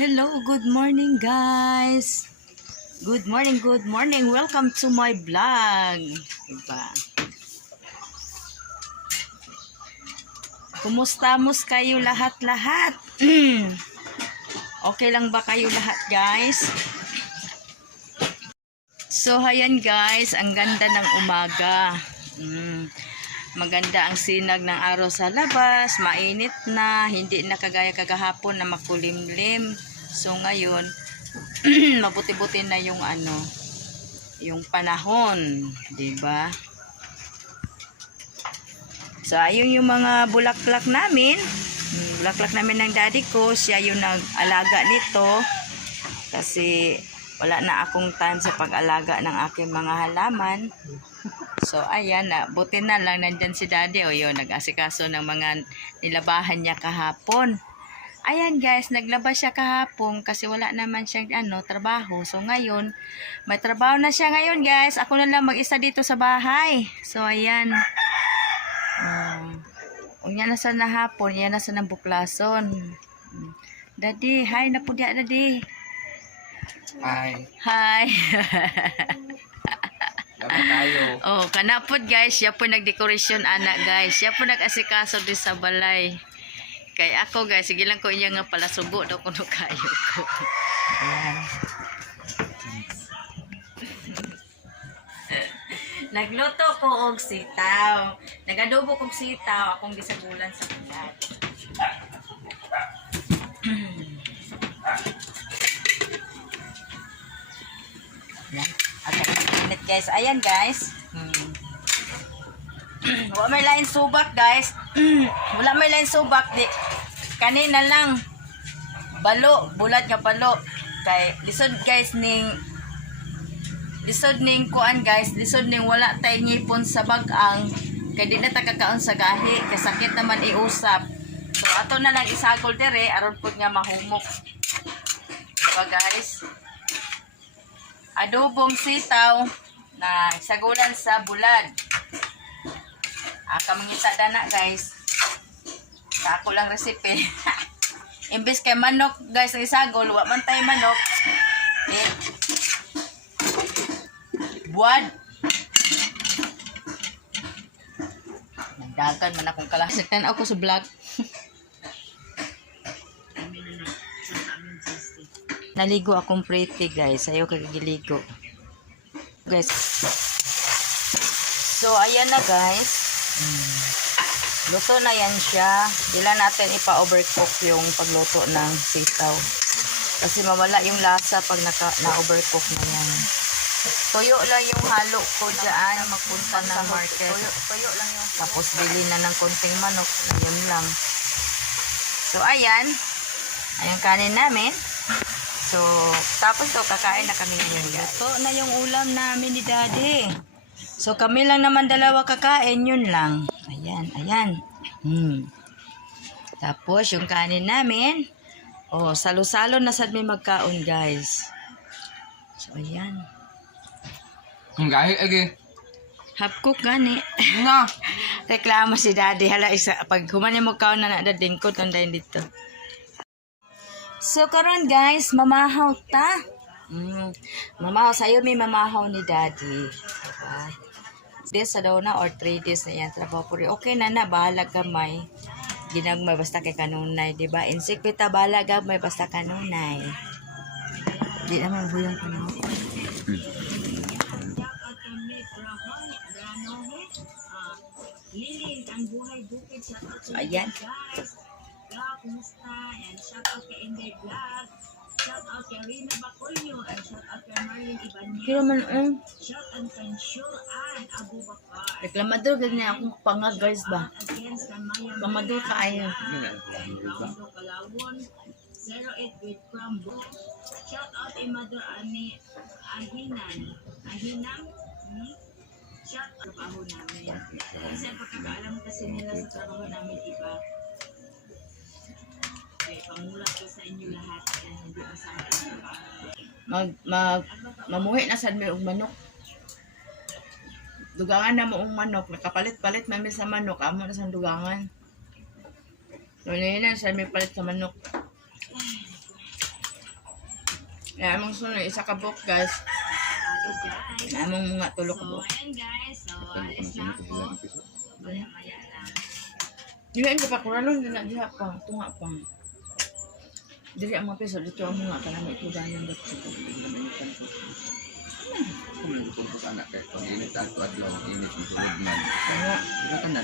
Hello, good morning guys. Good morning, good morning. Welcome to my vlog. Diba? Kumusta kayo lahat-lahat? Okay lang ba kayo lahat guys? So ayan guys, ang ganda ng umaga. Maganda ang sinag ng araw sa labas, mainit na, hindi na kagaya kagahapon na makulimlim. So ngayon, mabuti-buti na yung yung panahon, 'di ba? So ayun yung mga bulaklak namin. Bulaklak namin ng daddy ko, siya yung nag-alaga nito kasi wala na akong time sa pag-alaga ng aking mga halaman. So ayan, buti na lang nandyan si daddy, o yun, nag-asikaso ng mga nilabahan niya kahapon. Ayan guys, naglaba siya kahapon kasi wala naman siyang trabaho. So ngayon, may trabaho na siya ngayon guys. Ako na lang mag-isa dito sa bahay. So ayan. Unya na sa nahapon, yan na sa nang buklason. Daddy, hi na po dia daddy. Hi. Hi. Laban tayo. Oh, kanapod guys, siya po nagdekorasyon anak guys. Siya po nag-asikaso din sa balay. Kay ako guys, sige lang ko iya nga pala subo daw kuno kayo ko. Ayan. Nagluto ko og sitaw. Nagadobo kog sitaw akong gisagulan sa bulad. Ayan. Okay, init guys. Ayan guys. Wala may lain subak guys. Wala may lain subak di. Kanina lang balo, bulat nga balo. Kay lisod guys ning kuan guys, lisod ning wala tay ngipon sa bag-ang. Kay di na ta kakaon sa gahi, kay sakit naman iusap. So ato na lang isagol dire aron pud nga mahumok. Diba guys? Adobong sitaw na isagulan sa bulad. Kamangita dana guys. Sa ako lang recipe. Imbis kay manok guys ang isagol, wa man tay manok. Buwad. Nagdagan man akong kalasaktan ako sa vlog. Naligo akong pretty guys. Ayaw kagiligo. Guys. So ayan na guys. Luto na yan siya. Dila natin ipa-overcook yung pagluto ng sitaw. Kasi mawala yung lasa pag na-overcook na yan. Toyo lang yung halo ko dyan. Magpunta ng market. Toyo lang yung. Tapos bili na ng konting manok. Ayun lang. So ayan. Ayan kanin namin. So tapos kakain na kami ngayon guys. Luto na yung ulam namin ni daddy. So kami lang naman dalawa kakain, yun lang. Ayan, ayan. Tapos yung kanin namin. Oh, salo-salo na sad may magkaon, guys. So ayan. Ang gahi agi. Half cook gani. Na. Reklamo si daddy, hala isa pag humani mo kaon na dading ko tandayin dito. So karon guys, mamahaw ta. Mamahaw sayo may mamahaw ni daddy. Diba? Days sa daw na or 3 days na yan trabaho puri. Okay na bahala gamay. Ginagmay basta kay kanunay, di ba? Insikpita bahala gamay basta kanunay. Di naman buyang kanunay. Ayan. Kumusta? And shout out kay Inday Vlog. Shout out kay Rina Bacolio and shout out kay Marlene Ibanez. Kira man shout out kay Shulan Abubakar. Reklamador ganyan akong pangag guys ba? Reklamador kaayo. Kalawon 08 with Crumbo. Shout out kay Mother Ani Ahinang. Shout out trabaho namin. Kasi pagkakaalam kasi nila sa trabaho namin iba. Pamula ko sa inyo lahat and hindi masama mamuhi na sad may manok. Dugangan na mo manok, nakapalit-palit mami sa manok, amo na sa dugangan. So yun na sad may palit sa manok. Among sunod, isa ka book, guys. Among mga tulo ka book. Dili ang pakuralon, dili diha pa, tunga pa. Dili ang mga piso, dito ang mga kanami ito dahil ang dito. Kung nagpupunta anak kayo, pag init at at lang, init ng tulog man. Kaya, Ito ka na.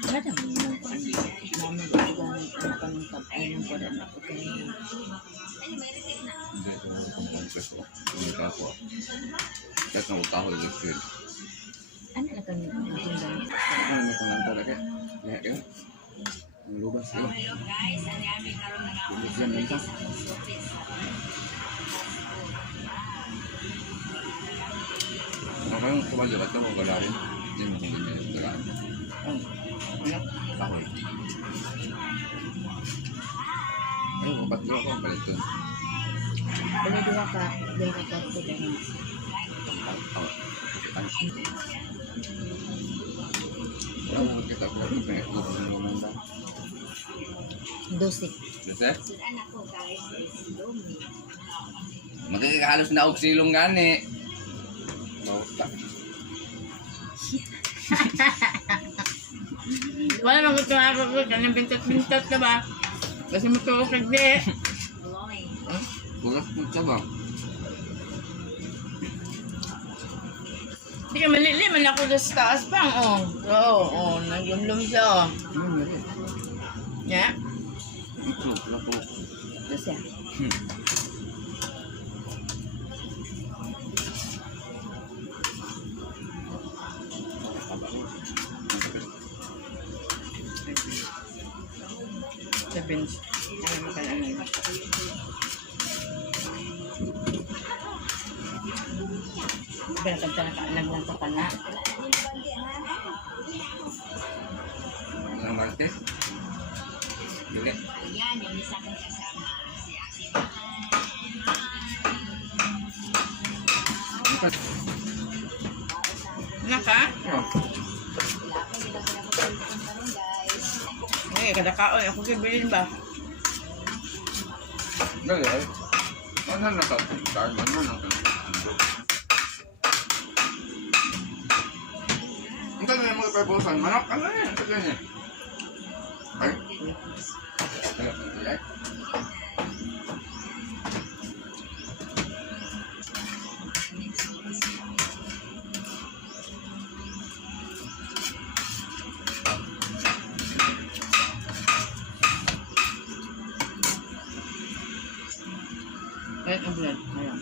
wala naman yung paan. Namin ko ito dahil ang panungtap ay ng padan ako kayo. Hindi ko kung peso. Hindi ka ako. Kahit na utaho yung skin. Ano na kami ang tindahan? Ano na kung nandara ka? Kaya ka? Ang lubas ka. Lubas yan minsan. Ang kumain ka mo galawin. Hindi mo kung ganyan yung galaan. Kahoy. Ay, kapat ko ako palit dun. Bala diwa ka, diwa ka kwarto dahil. Wala kita ko kung pinag-upo ng naman ba? Dosik. Joseph? Magkakahalos na og silong gani. Bauta. Wala nang gusto nga ako, kanang bintat-bintat ka ba? Kasi matuokag di. Bukas mo siya ba? Hindi ka malili, man ako sa taas pang, oh. Oo, nagyumlum siya, oh. Yeah? Ito, lapo. Ito siya. Sa bench. Ano mo ka lang yun? Pinakanta na kaalag lang sa pana. Ang martes? Dili. Naka? Oh. Eh, kada kaon. Ako kibilin ba? Dali ay. Ano na ka? Ano na ka? Ito na yung mga pagpusan. Manok, ano yan? Ito yan. Ay? Ay? Kahit ang blood. Ayan.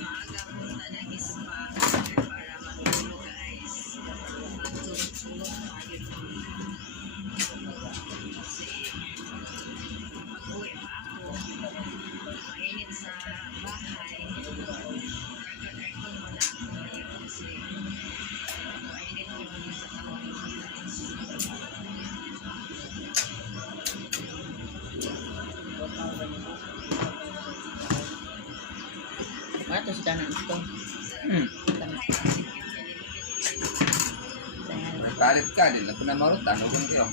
Wala to sa tanan ito. Nagpalit ka din. Ako na marutan. Huwag kayo.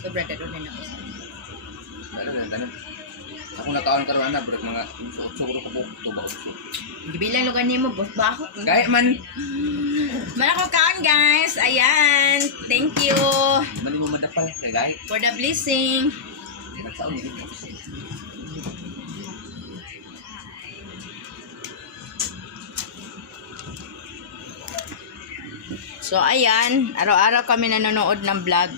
Sobra ka doon din ako. Ano yan? Tanong. Ako nakaon karoon na. Berat mga utsuro ko po. Ito ba utsuro? Gibilang lugar niyo mo, boss ba ako? Kahit man. Malako kaan guys. Ayan. Thank you Mali mo madapal. Kaya kahit. for the blessing. Nagsaon yun. So ayan, araw-araw kami nanonood ng vlog.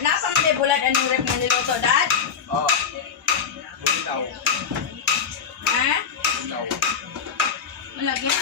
Napamili bulat anong rep nga niluto, Dad? Oo. Bumitaw. Ha? Ilaw. Malagyan.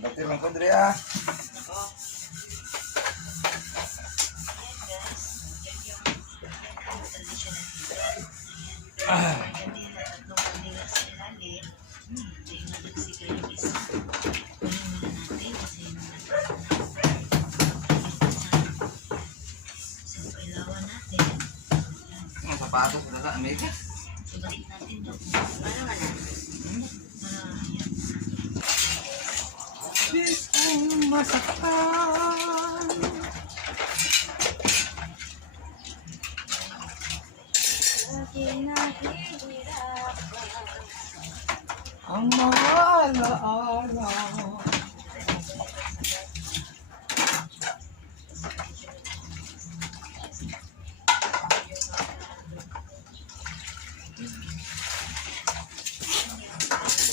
Dati lang ko diri ah. Ang sapatos na sa Amerika. Bis kong masaktan. Ang mga alaala.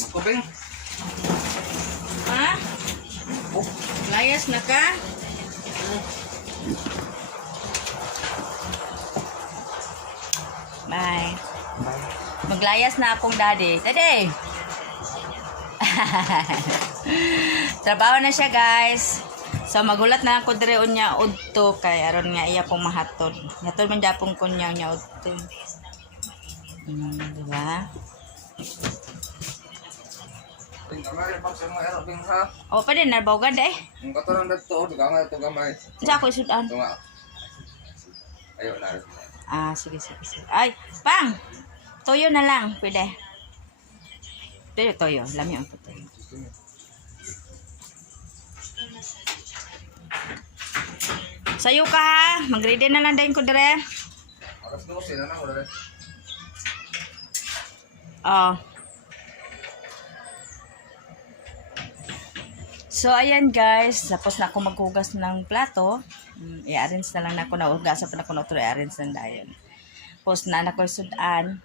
Kuping. Ha? Layas na ka? Bye. Maglayas na akong daddy. Daddy! Trabaho na siya, guys. So, magulat na ako dire unya udto kay aron nga iya pong mahatod. Hatod man japong kunyaw niya udto. Diba? Gamay pag sa mga erok bing ha. O, pa din, narbawgad eh. Ang katarang dito, gamay ito gamay. Sa ako isudan. Ito nga. Ayaw na. Ah, sige. Ay, pang! Toyo na lang, pwede. Pwede toyo, lami ang toyo. Sayo ka ha, mag-ready na lang din ko dire. Alas 12 na wala rin. Oh. So, ayan guys, tapos na ako maghugas ng plato. I-arrange na lang na ako na ugasan pa na ako na ito, i-arrange na dayon. Tapos na ako sudan.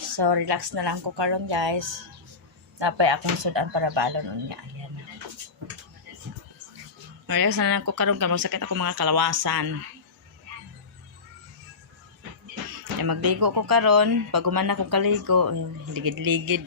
So, relax na lang ko karon guys. Tapay akong sudan para balon unya. Ayan. Relax na lang ko karon kamo sakit ako mga kalawasan. Ay magbigo ko karon, pag man ako kaligo, ligid-ligid.